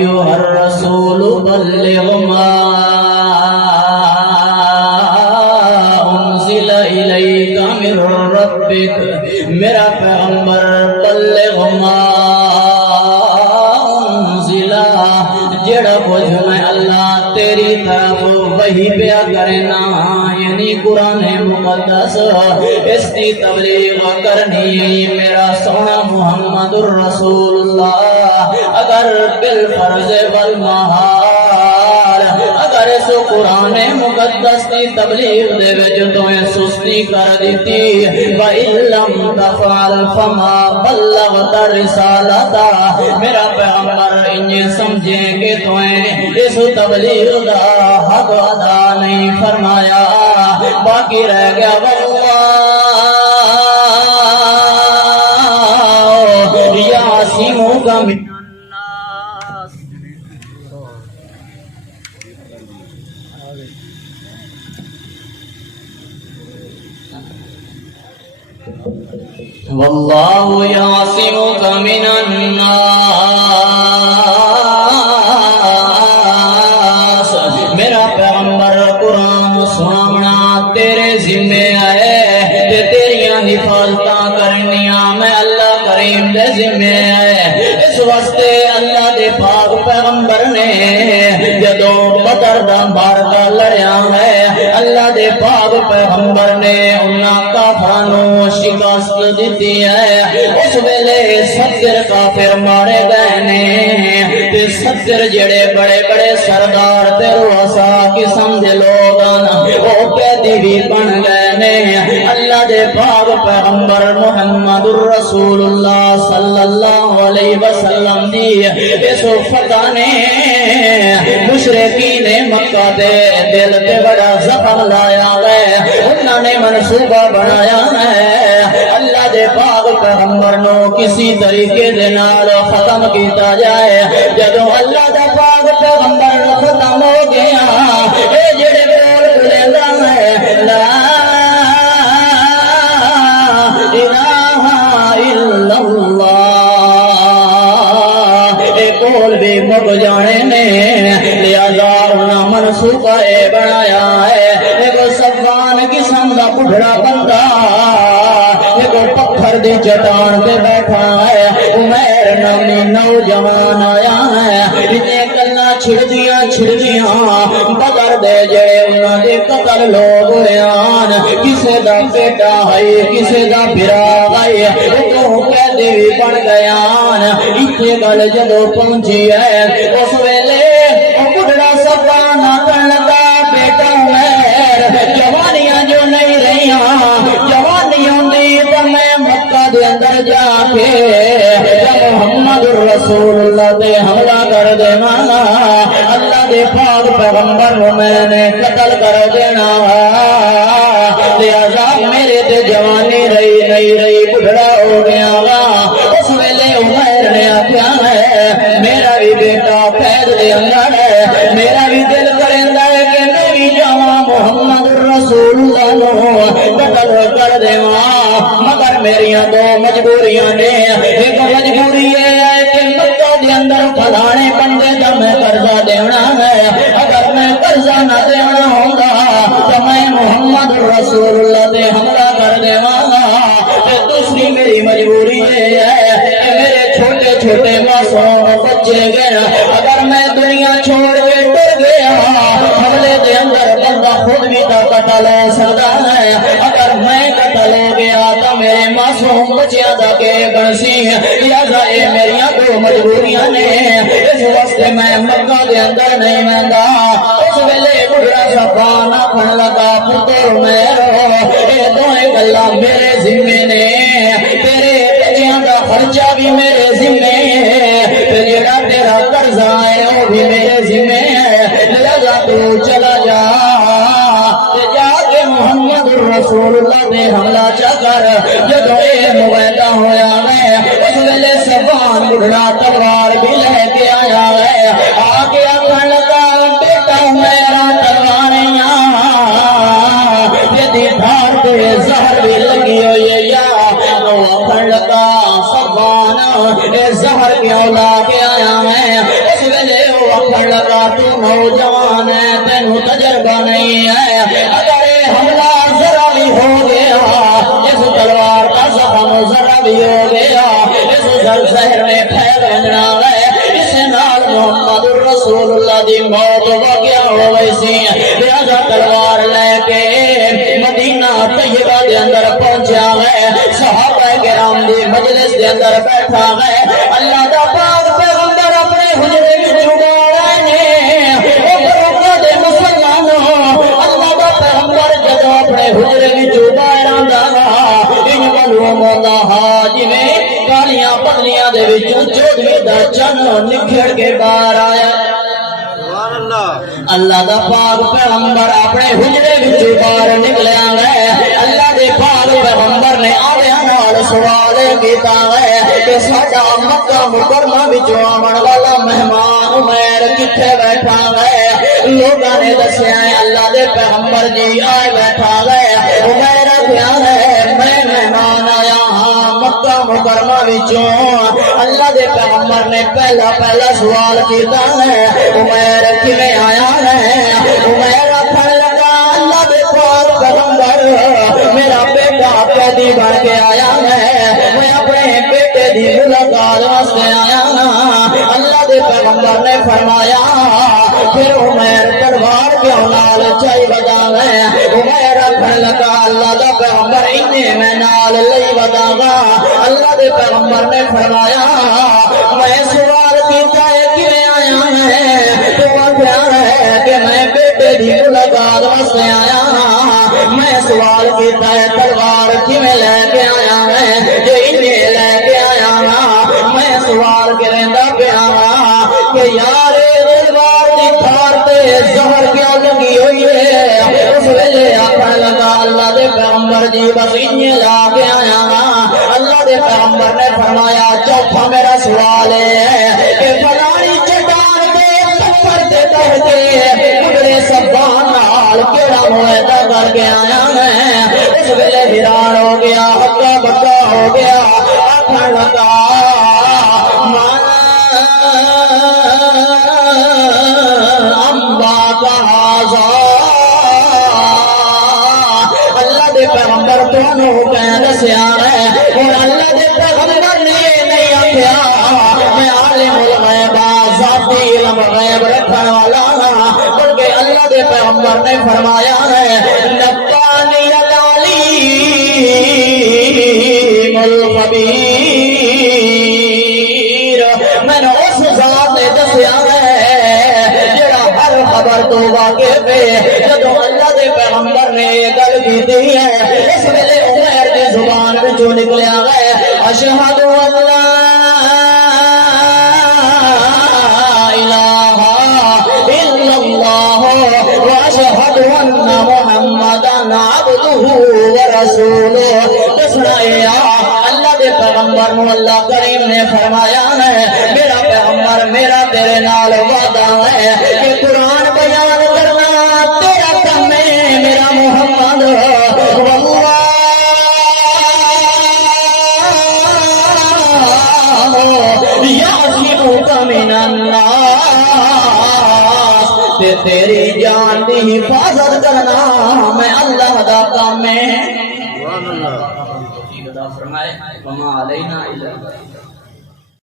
ایھا الرسول بلغ ما انزل الیک من ربک، میرا پیغمبر بلغ ما انزل، جڑا کچھ میں اللہ تیری طرف وحی پیا کرنا، یعنی قرآن مقدس، اس کی تبلیغ کرنی میرا سونا محمد الرسول اللہ۔ اگر بالفرض والمحال اگر اس قرآن مقدس کی تبلیغ دے وچ تو سستی کر دیتی، وَإِن لَّمْ تَفْعَلْ فَمَا بَلَّغْتَ رِسَالَتَ، میرا پیغمبر انہیں سمجھیں کہ تو اس تبلیغ دا حق ادا نہیں فرمایا، باقی رہ گیا واللہ یعصمک من الناس۔ واللہ یعصمک من الناس، میرا پیغمبر قرآن سناونا تیرے ذمے ہے، تے تیریاں حفاظتاں کرنیاں میں اللہ کریم دے ذمے ہے۔ اس واسطے اللہ دے پاک پیغمبر نے جدو بدر دا مارکا لڑیا ہے، اللہ دے پاک پیغمبر نے انہاں کافرانوں شکست دیتی ہے۔ اس ویلے 70 کافر مارے گئے نے، تے 70 جڑے بڑے بڑے سردار تے رؤسا قسم دے لوگ وہ قیدی بھی بن گئے نے۔ اللہ دے پاک پیغمبر محمد الرسول اللہ صلی اللہ علیہ وسلم دی اس فتح نے مشرکین مکہ دے دل تے بڑا زخم لایا ہے، انہوں نے منصوبہ بنایا ہے اللہ دے پاک پیغمبر نو کسی طریقے دے نال ختم کیتا جائے۔ جدو اللہ دا پاک پیغمبر نو ختم ہو گیا، اے جڑے بول بلندا ہے لا الہ الا اللہ، اے بول بھی مک جانے نے، لہذا انہاں منصوبہ بنایا ہے ایک صفوان قسم دا بڑھڑا بندہ ایک پتھر دی چٹان پہ بیٹھا ہے، عمیر نامی نوجوان آیا ہے، انہیں گلاں چھڑ دیاں بدر دے جڑے انہاں دے قتل لوگ ہویان، کسے دا بیٹا ہے کسے دا بھرا ہے، تو قیدی بھی بن گیان۔ اتنے گل جدو پہنچی ہے اس ویلے بڑھڑا صفوان آکھن لگا بیٹا عمیر، جوانیاں جو نہیں رہیاں جوانیاں دی تو میں مکہ دے اندر جا کے محمد الرسول اللہ دے حملہ کر دینا، اللہ دے پاک پیغمبر کو میں نے قتل کر دینا، لہذا میرے تے جوانی رہی نہیں رہی بڑھڑا ہو گیا گا۔ اس ویلے عمیر نے آخیا ہے میرا بھی بیٹا قید دے اندر ہے، میرا بھی دل کریندا ہے کہ میں بھی جاواں محمد الرسول اللہ نو قتل کر دیواں، مگر میریاں دو مجبوریاں نے، ایک مجبوری ہے کہ مکہ دے اندر فلانے بندے دا میں قرضہ دینا ہے، اگر میں قرضہ نہ دینا ہوندا تو میں محمد الرسول اللہ دے حملہ کر دیواں گا۔ دوسری میری مجبوری یہ ہے کہ میرے چھوٹے چھوٹے معصوم بچے گئے، اگر میں دنیا چھوڑ کے ٹر گیا حملے دے اندر بندہ خود بھی تو قتل ہو سکتا ہے، اگر میں قتل ہو گیا تو میرے معصوم بچیاں دا کے بنسی، لہذا یہ میری دو مجبوریاں نے، اس واسطے میں مکہ دے اندر نہیں ماندا۔ اس ویلے بڑھڑا صفوان آکھن لگا پتر میرو یہ دوئے گلاں میرے ذمے نے، تیرے بچیاں دا خرچہ بھی میرے ذمے ہے، جڑا تیرا قرضہ ہے وہ بھی میرے ذمے ہے، لہذا تو چلا جا جا کے محمد الرسول اللہ نے حملہ چا کر۔ جدو یہ معاہدہ ہویا ہے اس ویلے صفوان بڑھڑا تلوار بھی لے کے آیا ہے، آ کے آکھن لگا بیٹا میرا تلواریاں یہ دھار تے زہر بھی لگی ہوئی ہے، یا آکھن لگا صفوان اے زہر کیوں لا کے آیا ہے؟ اس ویلے نوجوان ہے تینوں تجربہ نہیں ہے اگر یہ حملہ ذرا بھی ہو گیا اس تلوار کا زخم ذرا بھی ہو گیا اس زہر نے پھیل بننا ہے اس نال محمد رسول اللہ دی موت واقعہ ہو گئی سی لہذا تلوار لے کے مدینہ طیبہ دے اندر پہنچا ہے صحابہ کرام دی مجلس دے اندر بیٹھا ہے اللہ دا پاک پیغمبر اپنے حجرے وچ اڑا رہے او برکہ دے مسلمانوں اللہ دا پیغمبر جدوں اپنے حجرے وچ باہر آندا ان معلوم ہوندا ہا جویں کالیاں پتلیاں دے وچوں چودھویں دا چن نکھڑ کے باہر آیا اللہ دا پاک پیغمبر اپنے حجرے وچوں باہر نکلیا ہے اللہ دے پاک پیغمبر نے آلیاں نال سوال کیتا ہے کہ ساڈا مکہ مکرمہ وچوں آون والا مہمان عمیر کتھے بیٹھا ہے لوگاں نے دسیا ہے اللہ دے پیغمبر جی آئے بیٹھا ہے عمیر کیا ہے میں مہمان آیا ہاں مکہ مکرمہ وچوں اللہ دے پیغمبر نے پہلا سوال کیتا ہے عمیر کیویں آیا ہے عمیر آکھن لگا اللہ دے پاک پیغمبر میرا بیٹا قیدی بن کے آیا ہے میں اپنے بیٹے دی ملاقات واسطے آیا ہاں اللہ دے پیغمبر نے فرمایا پھر عمیر تلوار کیوں نال چائی بجا ہے عمیر آکھن لگا اللہ دا پیغمبر انہیں میں نال لئی بجا گا اللہ دے پیغمبر نے فرمایا میں سوال کیتا ہے کیویں آیا ہے تو آکھیا ہے کہ میں بیٹے دی ملاقات واسطے آیا ہاں میں سوال کیتا ہے تلوار کیویں لے کے آیا ہے جو انہیں لے کے آیا ہاں میں سوال کریندا پیا کہ یار تلوار دی دھار تے زہر کیا لگی ہوئی ہے اس ویلے آکھن لگا اللہ دے پیغمبر جی بس انہیں لا کے آیا ہاں اللہ دے پیغمبر نے فرمایا چوتھا میرا سوال ہے کہ فلانی چٹان دے پتھر تے بیٹھ کے بڑے سبان نال کیڑا معاہدہ کر کے آیا ہے اس ویلے حیران ہو گیا ہکا بکا ہو گیا آکھن لگا پیغمبر دونوں کہہ دسیا ہے اور اللہ دے پیغمبر نے نہیں آکھیا میں عالم الغیب ذاتی علم غیب رکھن والا ہاں بلکہ اللہ دے پیغمبر نے فرمایا ہے نبانی العلیم الخبیر میں نے اس ذات نے دسیا ہے جڑا ہر خبر تو واقف ہے جدوں اللہ دے پیغمبر نے یہ گل کی ہے اس ویلے عمیر دی زبان وچوں نکلیا ہے اشہد ان لا الہ الا اللہ واشہد ان محمدا عبدہ ورسولہ دسنا اللہ دے پیغمبر نو اللہ کریم نے فرمایا ہے میرا پیغمبر میرا تیرے نال وعدہ ہے کہ قرآن بیان کرنا تیرا کم ہے میرا محمد واللہ یعصمک من الناس تیری جان دی حفاظت کرنا میں اللہ دا کام ہے فرمائے وما علینا الا